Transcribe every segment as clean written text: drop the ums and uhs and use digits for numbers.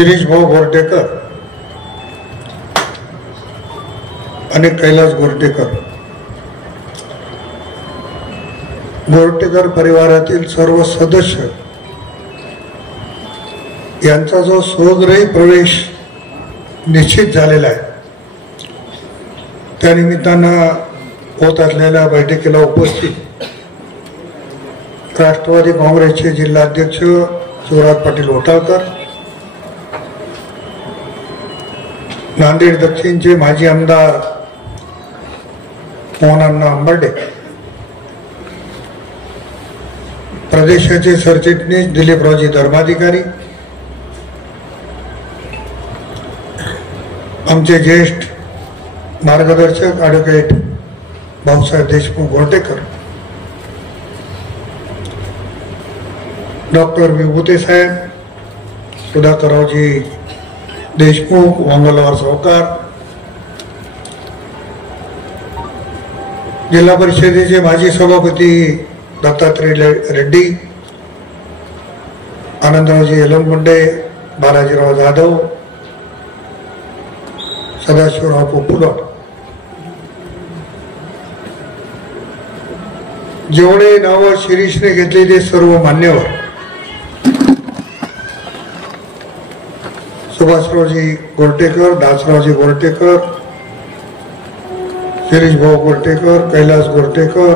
शिरीष भाऊ गोरटेकर आणि कैलास गोरटेकर, गोरटेकर परिवारातील सर्व सदस्य यांचा जो स्वगृही प्रवेश निश्चित झालेला आहे, त्यानिमित्तानं होत असलेल्या बैठकीला उपस्थित राष्ट्रवादी काँग्रेसचे जिल्हाध्यक्ष शिवराज पाटील होटाळकर, नांदेड दक्षिणचे माजी आमदार मोहनअण्णा अंबर्डे, प्रदेशाचे सरचिटणीस दिलीपरावजी धर्माधिकारी, आमचे ज्येष्ठ मार्गदर्शक ॲडव्होकेट भाऊसाहेब देशमुख गोरटेकर, डॉक्टर विभूते साहेब, सुधाकररावजी देशमुख, मंगलवार सावकार, जिल्हा परिषदेचे माजी सभापती दत्तात्रय रेड्डी, आनंदरावजी येलमगुंडे, बालाजीराव जाधव, सदाशिवराव पोपुलर, जेवढे नाव शिरीषने घेतलेले सर्व मान्यवर, सुभाषरावजी गोरटेकर, दासरावजी गोरटेकर, शिरीष भाऊ गोरटेकर, कैलास गोरटेकर,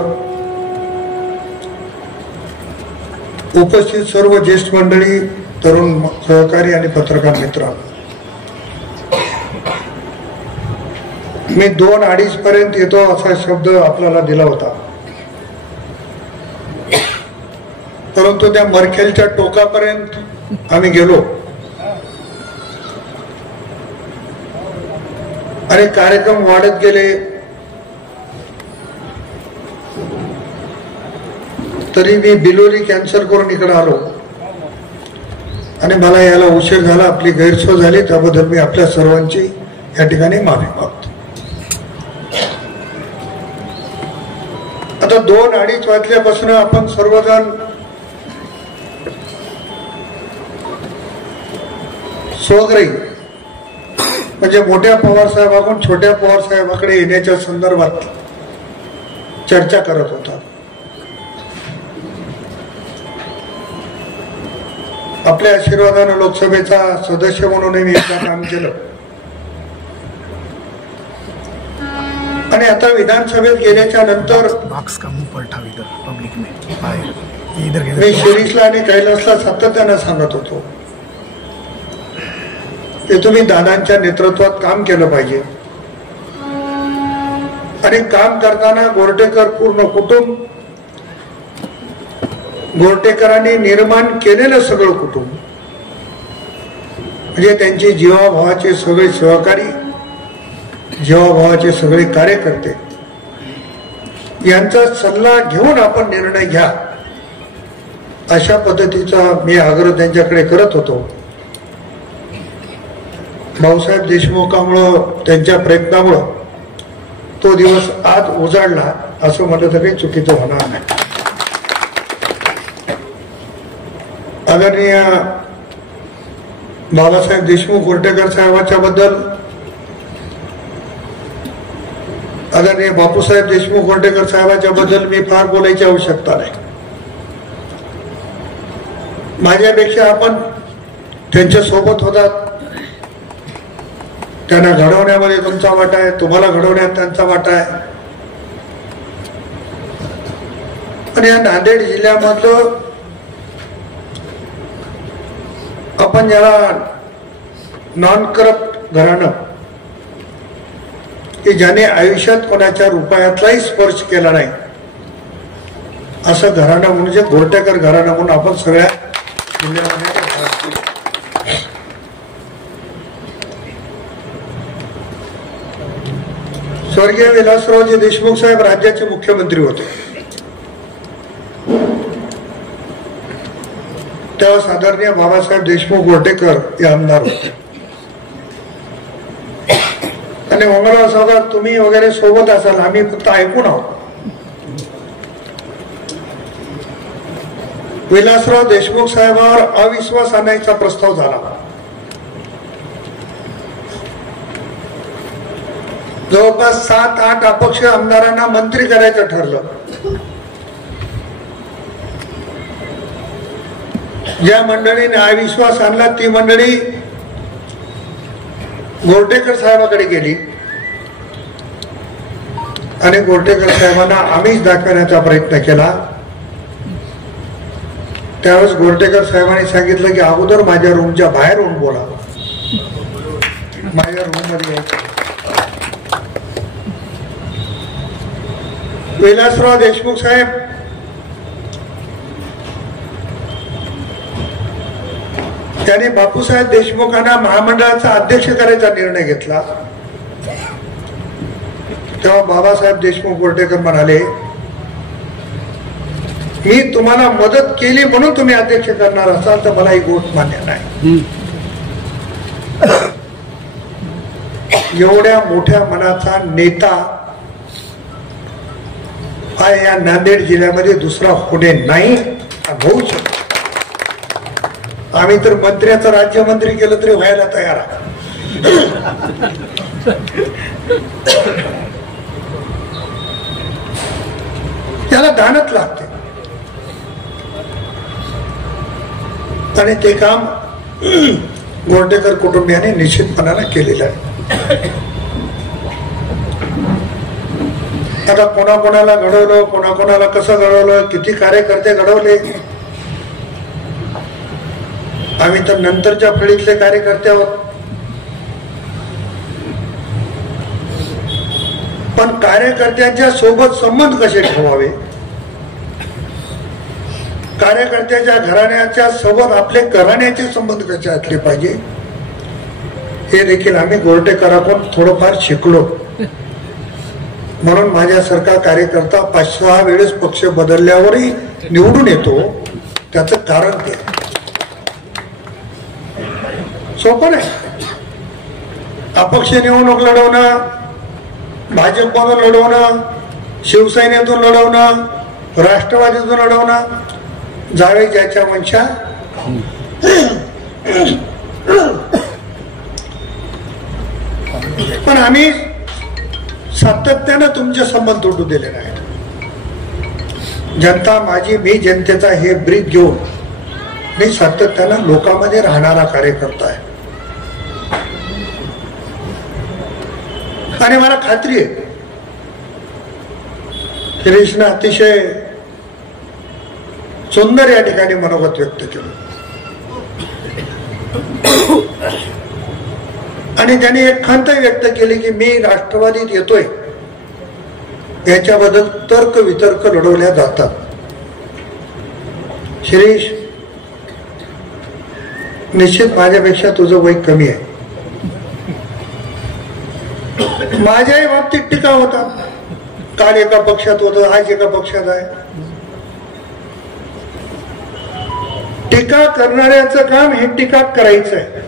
उपस्थित सर्व ज्येष्ठ मंडळी, तरुण सहकारी आणि पत्रकार मित्र, मी 2:30 पर्यंत येतो असा शब्द आपल्याला दिला होता, परंतु त्या मरखेलच्या टोकापर्यंत आम्ही गेलो आणि कार्यक्रम वाढत गेले. तरी मी बिलोरी कॅन्सल करून इकडे आलो आणि मला याला उशीर झाला, आपली गैरसोय झाली, त्याबद्दल मी आपल्या सर्वांची या ठिकाणी माफी मागतो. आता 2:30 वाजल्यापासून आपण सर्वजण स्वगृही म्हणजे मोठ्या पवार साहेबांकडून छोट्या पवार साहेबांकडे येण्याच्या संदर्भात चर्चा करत होता. आपल्या आशीर्वादाने लोकसभेचा सदस्य म्हणून मी काम केलं आणि आता विधानसभेत गेल्याच्या नंतर मी शिरीषला आणि कैलासला सातत्याने सांगत होतो की तुम्ही दादांच्या नेतृत्वात काम केलं पाहिजे आणि काम करताना गोरटेकर पूर्ण कुटुंब, गोरटेकरांनी निर्माण केलेलं सगळं कुटुंब म्हणजे त्यांचे जीवाभावाचे सगळे सहकारी, जीवाभावाचे सगळे कार्यकर्ते यांचा सल्ला घेऊन आपण निर्णय घ्या, अशा पद्धतीचा मी आग्रह त्यांच्याकडे करत होतो. भाऊसाहेब देशमुखांमुळं, त्यांच्या प्रयत्नामुळं तो दिवस आज उजाडला असं म्हटलं तर काही चुकीचं होणार नाही. आदरणीय बाबासाहेब देशमुख गोरटेकर साहेबांच्या बद्दल, आदरणीय बापूसाहेब देशमुख गोरटेकर साहेबांच्या बद्दल मी फार बोलायची आवश्यकता नाही. माझ्यापेक्षा आपण त्यांच्या सोबत होतात, त्यांना घडवण्यामध्ये तुमचा वाटा आहे, तुम्हाला घडवण्यात त्यांचा वाटा आहे. आणि या नांदेड जिल्ह्यामधलं आपण ज्याला नॉन करप्ट घराणं, की ज्याने आयुष्यात कोणाच्या रुपयातलाही स्पर्श केला नाही, असं घराणं म्हणजे गोरटेकर घराणं म्हणून आपण सगळ्या जिल्ह्यामध्ये. स्वर्गीय विलासरावजी देशमुख साहेब राज्याचे मुख्यमंत्री होते. तेव्हा आदरणीय बाबासाहेब देशमुख गोरटेकर हे आमदार होते आणि मंगळवार सावकार तुम्ही वगैरे सोबत असाल, आम्ही फक्त ऐकून आहोत. विलासराव देशमुख साहेबांवर अविश्वास आणायचा प्रस्ताव झाला जवळपास 7-8 अपक्ष आमदारांना मंत्री करायचं ठरलं. ज्या मंडळीने अविश्वास आणला ती मंडळी गोरटेकर साहेबांकडे गेली आणि गोरटेकर साहेबांना आम्हीच दाखवण्याचा प्रयत्न केला. त्यावेळेस गोरटेकर साहेबांनी सांगितलं की अगोदर माझ्या रूमच्या बाहेर होऊन बोला, माझ्या रूम मध्ये यायचं. विलासराव देशमुख साहेब त्याने बापूसाहेब देशमुखांना महामंडळाचा अध्यक्ष करायचा निर्णय घेतला. तेव्हा बाबासाहेब देशमुख गोरटेकर म्हणाले, मी तुम्हाला मदत केली म्हणून तुम्ही अध्यक्ष करणार असाल तर मला ही गोष्ट मान्य नाही. एवढ्या मोठ्या मनाचा नेता हा या नांदेड जिल्ह्यामध्ये दुसरा होणे नाही, होऊ शकतो. आम्ही तर मंत्र्याचं राज्यमंत्री केलं तरी व्हायला तयार आहे. त्याला दानत लागते आणि ते काम गोरटेकर कुटुंबियांनी निश्चितपणाने केलेलं आहे. आता कोणाकोणाला घडवलं, कोणाकोणाला कसं घडवलं, किती कार्यकर्ते घडवले, आम्ही तर नंतरच्या पिढीतले कार्यकर्ते आहोत. पण कार्यकर्त्यांच्या सोबत संबंध कसे ठेवावे, कार्यकर्त्याच्या घराण्याच्या सोबत आपले घराण्याचे संबंध कसे असले पाहिजे हे देखील आम्ही गोरटेकरांकडून थोडंफार शिकलो. म्हणून माझ्यासारखा कार्यकर्ता 5-6 वेळेस पक्ष बदलल्यावरही निवडून येतो. त्याचं कारण ते सोपं नाही. अपक्ष निवडणूक लढवणं, भाजपमधून लढवणं, शिवसेनेतून लढवणं, राष्ट्रवादीतून लढवणं, जावे ज्याच्या मनशा. पण आम्ही सातत्यानं तुमचे संबंध तुटू दिले नाहीत. जनता माझी, मी जनतेचा हे ब्रीद घेऊन मी सातत्यानं लोकांमध्ये राहणारा कार्यकर्ता आहे. आणि मला खात्री आहे शिरीषनं अतिशय सुंदर या ठिकाणी मनोगत व्यक्त केलं आणि त्यांनी एक खंत व्यक्त केली की मी राष्ट्रवादीत येतोय याच्याबद्दल तर्क वितर्क लढवल्या जातात. शिरीष, निश्चित माझ्यापेक्षा तुझं वय कमी आहे. माझ्याही बाबतीत टीका होता. काल एका पक्षात होतं, आज एका पक्षात आहे. टीका करणाऱ्याचं काम हे टीका करायचं आहे.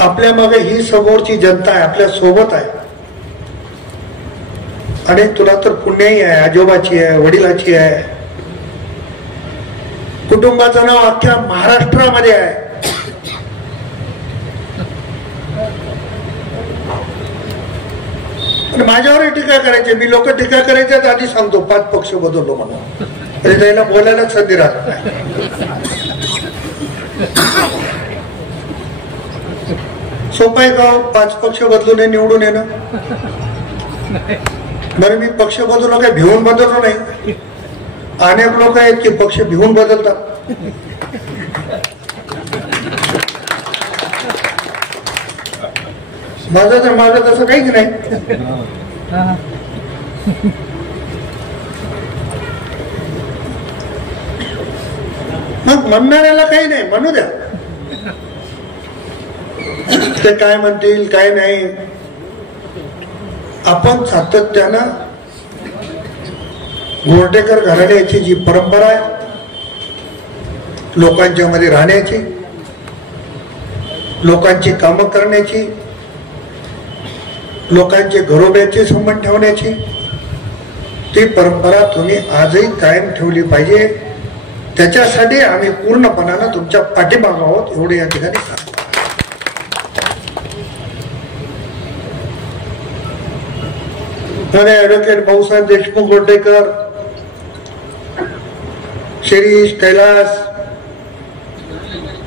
आपल्या मागे ही समोरची जनता आहे, आपल्या सोबत आहे. आणि तुला तर पुण्याही आहे, आजोबाची आहे, वडिलाची आहे, कुटुंबाचं नाव अख्ख्या महाराष्ट्रामध्ये आहे. माझ्यावर टीका करायची, मी लोक टीका करायचे आधी सांगतो 5 पक्ष बदललो म्हणून, तरी त्याला बोलायला संधी राहत नाही. सोपं आहे का 5 पक्ष बदलून निवडून येणं? बरं, मी पक्ष बदललो काय भिवून बदललो नाही. अनेक लोक आहेत की पक्ष भिवून बदलतात. माझं तसं काहीच नाही. मग म्हणणाऱ्याला काही नाही, म्हणू द्या. ते काय म्हणतील काय नाही. आपण सातत्यानं गोरटेकर घराण्याची जी परंपरा आहे लोकांच्या मध्ये राहण्याची, लोकांची कामं करण्याची, लोकांचे घरोब्याचे संबंध ठेवण्याची, ती परंपरा तुम्ही आजही कायम ठेवली पाहिजे. त्याच्यासाठी आम्ही पूर्णपणानं तुमच्या पाठीमागे आहोत एवढे या ठिकाणी सांगतो. मध्ये ॲडव्होकेट भाऊसाहेब देशमुख गोटेकर, शिरीष, कैलास,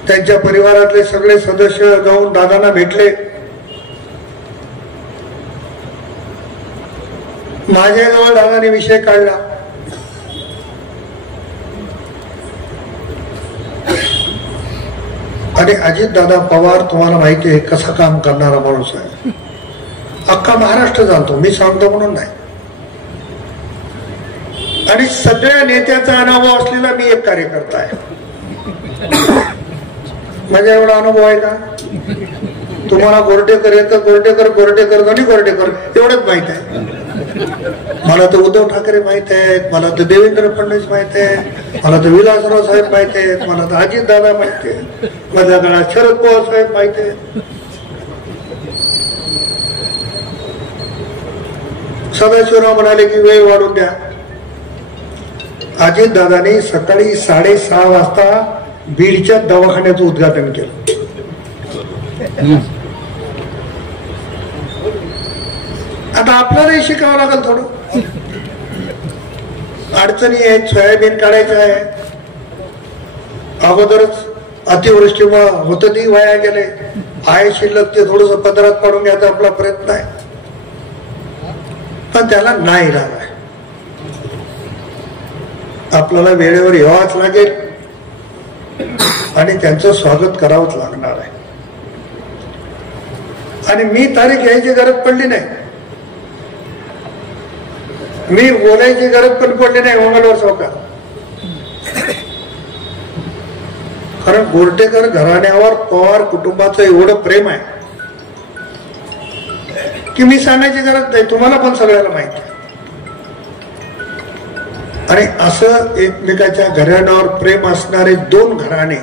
त्यांच्या परिवारातले सगळे सदस्य जाऊन दादांना भेटले. माझ्याजवळ दादाने विषय काढला. आणि अजितदादा पवार तुम्हाला माहिती आहे कसा काम करणारा माणूस आहे. अख्खा महाराष्ट्र जाणतो, मी सांगतो म्हणून नाही. आणि सगळ्या नेत्याचा अनुभव असलेला मी एक कार्यकर्ता आहे. माझ्या एवढा अनुभव आहे का? तुम्हाला गोरटेकर येतं, गोरटेकर आणि गोरटेकर एवढंच माहित आहे. मला तर उद्धव ठाकरे माहित आहेत, मला तर देवेंद्र फडणवीस माहित आहे, मला तर विलासराव साहेब माहित आहेत, मला तर अजितदादा माहित आहे, मधल्या काळात शरद पवार साहेब माहित आहे. सदाशिवराव म्हणाले की वेळ वाढून द्या. अजितदादांनी सकाळी 6:30 वाजता बीडच्या दवाखान्याचं उद्घाटन केलं. आता आपल्यालाही शिकावं लागेल थोडं. अडचणी आहेत, सोयाबीन काढायचं आहे. अगोदरच अतिवृष्टीमुळे होत ती वाया गेले आहे, शिल्लक ते थोडस पदरात पाडून घ्यायचा आपला प्रयत्न आहे. पण त्याला नाही लागलाय. आपल्याला वेळेवर यावंच लागेल आणि त्यांचं स्वागत करावंच लागणार आहे. आणि मी तारीख घ्यायची गरज पडली नाही, मी बोलायची गरज पण पडली नाही मंगळवार सावकार. कारण गोरटेकर घराण्यावर पवार कुटुंबाचं एवढं प्रेम आहे की मी सांगायची गरज नाही, तुम्हाला पण सगळ्याला माहिती आहे. आणि असं एकमेकाच्या घराण्यावर प्रेम असणारे दोन घराणे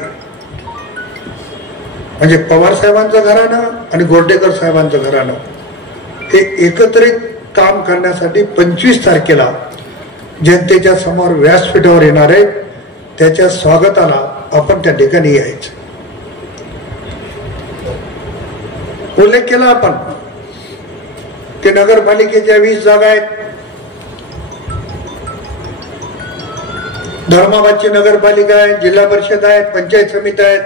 म्हणजे पवार साहेबांचं घराणं आणि गोरटेकर साहेबांचं घराणं हे एकत्रित काम करण्यासाठी 25 तारखेला जनतेच्या समोर व्यासपीठावर येणार आहे. त्याच्या स्वागताला आपण त्या ठिकाणी यायचं. उल्लेख केला आपण की नगरपालिकेच्या 20 जागा आहेत. धर्माबादची नगरपालिका आहे, जिल्हा परिषद आहेत, पंचायत समिती आहेत.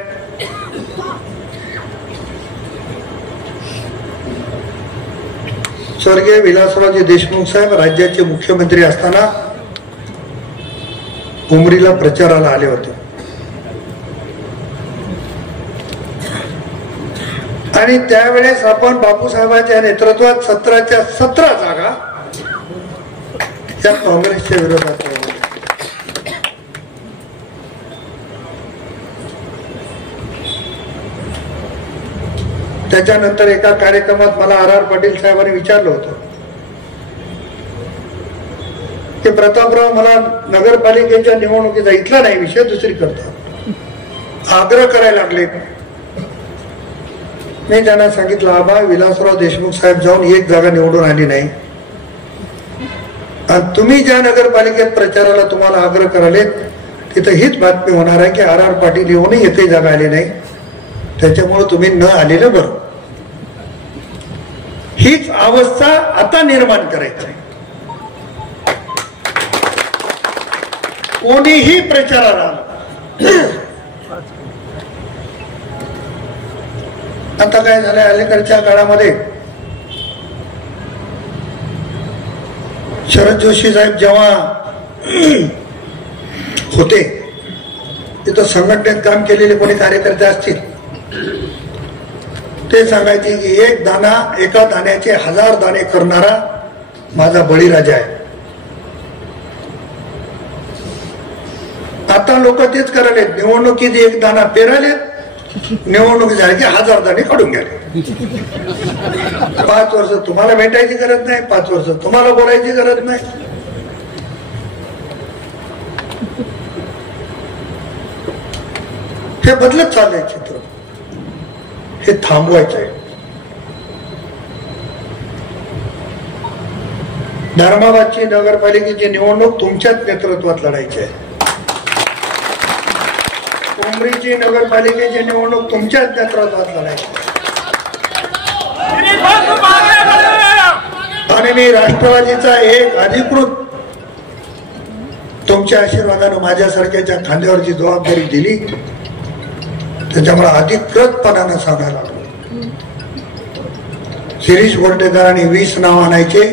स्वर्गीय विलासरावजी देशमुख साहेब राज्याचे मुख्यमंत्री असताना उमरीला प्रचाराला आले होते आणि त्यावेळेस आपण बापूसाहेबांच्या नेतृत्वात 17च्या 17 जागा त्या काँग्रेसच्या विरोधात लढवल्या. त्याच्यानंतर एका कार्यक्रमात मला R.R. पाटील साहेबांनी विचारलं होतं की प्रतापराव मला नगरपालिकेच्या निवडणुकीचा इथला नाही विषय दुसरी करता आग्रह करायला लागले. मी त्यांना सांगितलं आबा विलासराव देशमुख साहेब जाऊन एक जागा निवडून आली नाही आणि तुम्ही ज्या नगरपालिकेत प्रचाराला तुम्हाला आग्रह कराले तिथं हीच बातमी होणार आहे की R.R. पाटील येऊनही एकही जागा आली नाही, त्याच्यामुळे तुम्ही न आलेलं बरं. हीच अवस्था आता निर्माण करायची. कोणीही प्रचाराला आता काय झालंय अलीकडच्या काळामध्ये शरद जोशी साहेब जेव्हा होते तिथं संघटनेत काम केलेले कोणी कार्यकर्ते असतील ते सांगायचे की एक दाना एका दाण्याचे 1000 दाणे करणारा माझा बळीराजा आहे. आता लोक तेच करायले, निवडणुकीत एक दाना पेराले, निवडणूक झाली की 1000 दाणे काढून गेले. 5 वर्ष तुम्हाला भेटायची गरज नाही, 5 वर्ष तुम्हाला बोलायची गरज नाही. हे बदलत चाललंय चित्र, हे थांबवायचं आहे. धर्माबादची नगरपालिकेची निवडणूक तुमच्याच नेतृत्वात लढायची आहे. उमरीची नगरपालिकेची निवडणूक तुमच्याच नेतृत्वात लढायची आहे. आणि आणि मी राष्ट्रवादीचा एक अधिकृत तुमच्या आशीर्वादाने माझ्यासारख्याच्या खांद्यावरची जबाबदारी दिली, त्याच्यामुळे अधिकृतपणानं सांगायला लागलो. शिरीष गोरटेकरांनी 20 नाव आणायचे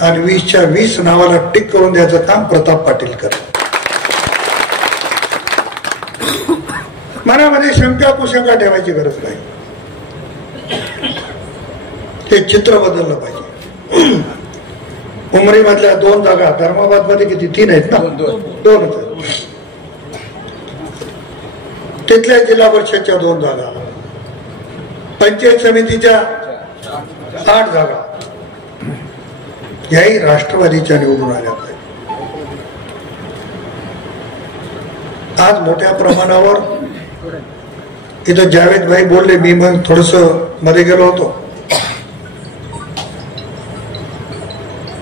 आणि 20च्या 20 नावाला टिक करून द्यायचं काम प्रताप पाटील करत. मनामध्ये शंका कुशंका ठेवायची गरज नाही. हे चित्र बदललं पाहिजे. उमरी मधल्या 2 जागा, धर्माबाद मध्ये किती 3 आहेत ना, 2 तिथल्या जिल्हा परिषदच्या 2 जागा, पंचायत समितीच्या 8 जागा याही राष्ट्रवादीच्या निवडून आल्या पाहिजे. आज मोठ्या प्रमाणावर इथं जावेद भाई बोलले, मी मग थोडस मध्ये गेलो होतो.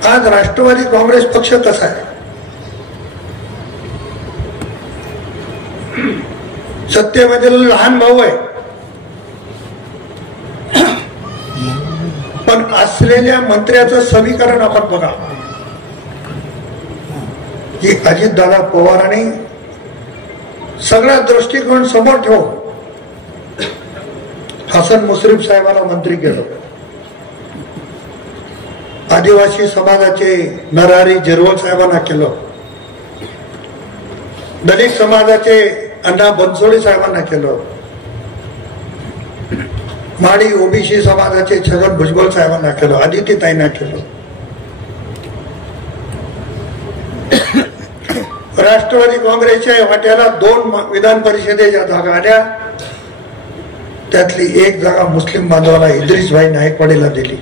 आज राष्ट्रवादी काँग्रेस पक्ष कसा आहे? सत्तेमध्ये लहान भाऊ आहे, पण असलेल्या मंत्र्याचं समीकरण आपण बघा की अजितदादा पवारांनी सगळा दृष्टिकोन समोर ठेवून हसन मुश्रीफ साहेबांना मंत्री केलं. आदिवासी समाजाचे नरहरी झिरवळ साहेबांना केलं. दलित समाजाचे अण्णा बनसोडे साहेबांना केलं. माडी ओबीसी समाजाचे छगन भुजबळ साहेबांना केलं. आदित्यताईंना केलं. राष्ट्रवादी काँग्रेसच्या वाट्याला 2 विधान परिषदेच्या जागा आल्या. त्यातली 1 जागा मुस्लिम बांधवाला इद्रिसभाई नायकवाडीला दिली.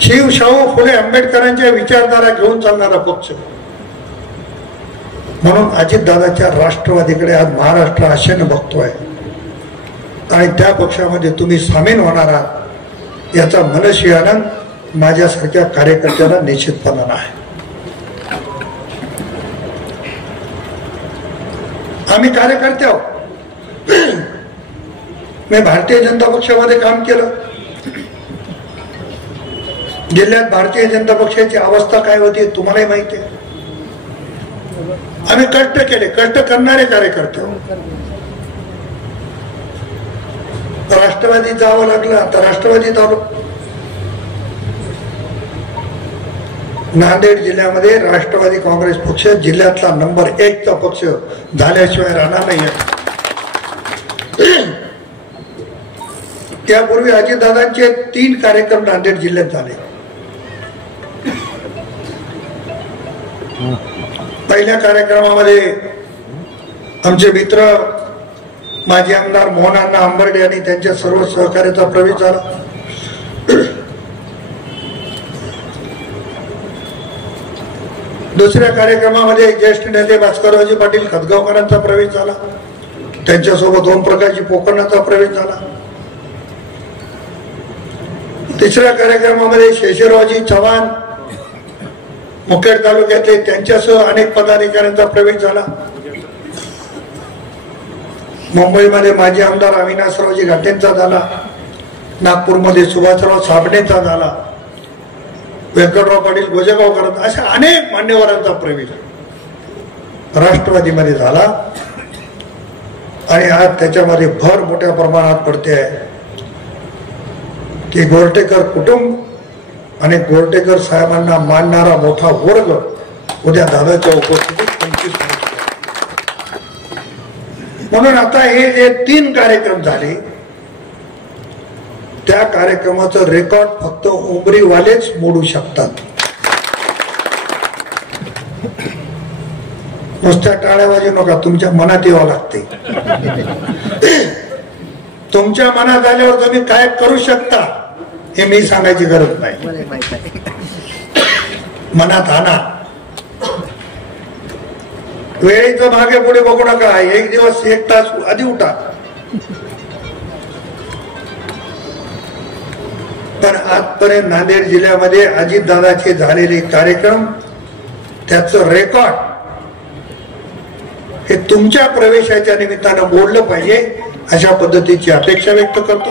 शिव शाहू फुले आंबेडकरांच्या विचारधारा घेऊन चालणारा पक्ष म्हणून अजितदादाच्या राष्ट्रवादीकडे आज महाराष्ट्र आशेने बघतोय आणि त्या पक्षामध्ये तुम्ही सामील होणार आहात याचा मनस्वी आनंद माझ्यासारख्या कार्यकर्त्यांना निश्चितपणानं आहे. आम्ही कार्यकर्ते आहोत. मी भारतीय जनता पक्षामध्ये काम केलं. जिल्ह्यात भारतीय जनता पक्षाची अवस्था काय होती तुम्हालाही माहिती आहे. आम्ही कष्ट केले, कष्ट करणारे कार्यकर्ते. राष्ट्रवादी जावं लागलं, आता राष्ट्रवादीत आलो. नांदेड जिल्ह्यामध्ये राष्ट्रवादी काँग्रेस पक्ष जिल्ह्यातला नंबर 1 चा पक्ष झाल्याशिवाय राहणार नाही. त्यापूर्वी अजितदादांचे 3 कार्यक्रम नांदेड जिल्ह्यात झाले. पहिल्या कार्यक्रमामध्ये आमचे मित्र माजी आमदार मोहनअण्णा आंबर्डे आणि त्यांच्या सर्व सहकार्याचा प्रवेश झाला. दुसऱ्या कार्यक्रमामध्ये ज्येष्ठ नेते भास्कररावजी पाटील खतगावकरांचा प्रवेश झाला. त्यांच्यासोबत ओमप्रकाशजी पोकर्णाचा प्रवेश झाला. तिसऱ्या कार्यक्रमामध्ये शेषरावजी चव्हाण मुखेड तालुक्यातले त्यांच्यासह अनेक पदाधिकाऱ्यांचा प्रवेश झाला. मुंबईमध्ये माजी आमदार अविनाशरावजी घाटेंचा झाला. नागपूरमध्ये सुभाषराव साबणेचा झाला. व्यंकटराव पाटील गोजेगावकर अशा अनेक मान्यवरांचा प्रवेश राष्ट्रवादीमध्ये झाला. आणि आज त्याच्यामध्ये भर मोठ्या प्रमाणात पडते आहे की गोरटेकर कुटुंब आणि गोरटेकर साहेबांना मानणारा मोठा वर्ग उद्या दादाच्या उपस्थितीत 25 म्हणून आता हे जे 3 कार्यक्रम झाले त्या कार्यक्रमाचं रेकॉर्ड फक्त उमरीवालेच मोडू शकतात. नुसत्या टाळ्या वाजू नका, तुमच्या मनात यावं लागते. तुमच्या मनात आल्यावर तुम्ही काय करू शकता हे मी सांगायची गरज नाही. मनात आणा. वेळेचं मागे पुढे बघू नका. 1 दिवस 1 तास आधी उठा. पण आजपर्यंत नांदेड जिल्ह्यामध्ये अजितदादाचे झालेले कार्यक्रम त्याचं रेकॉर्ड हे तुमच्या प्रवेशाच्या निमित्तानं बोललं पाहिजे अशा पद्धतीची अपेक्षा व्यक्त करतो.